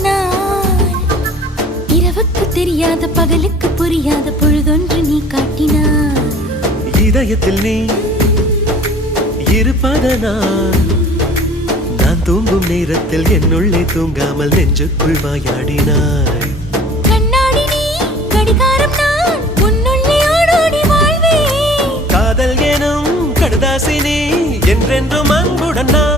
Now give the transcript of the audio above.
நாள் இரவுக்கு தெரியாத பகலுக்கு புரியாத பொழுதொன்று நீ காட்டினாய் இதயத்தில் நீ இருப்பதனால் நான் தூங்கும் நேரத்தில் என்னுள்ளே தூங்காமல் நெஞ்சுக்குள் வாயாடினாய் கண்ணாடி நீ கடிகாரம் நான் உன்னுள்ளே ஓடோடி வாழ்வே காதல் எனும் கடுதாசி நீ என்றென்றும் அன்புடன் நான்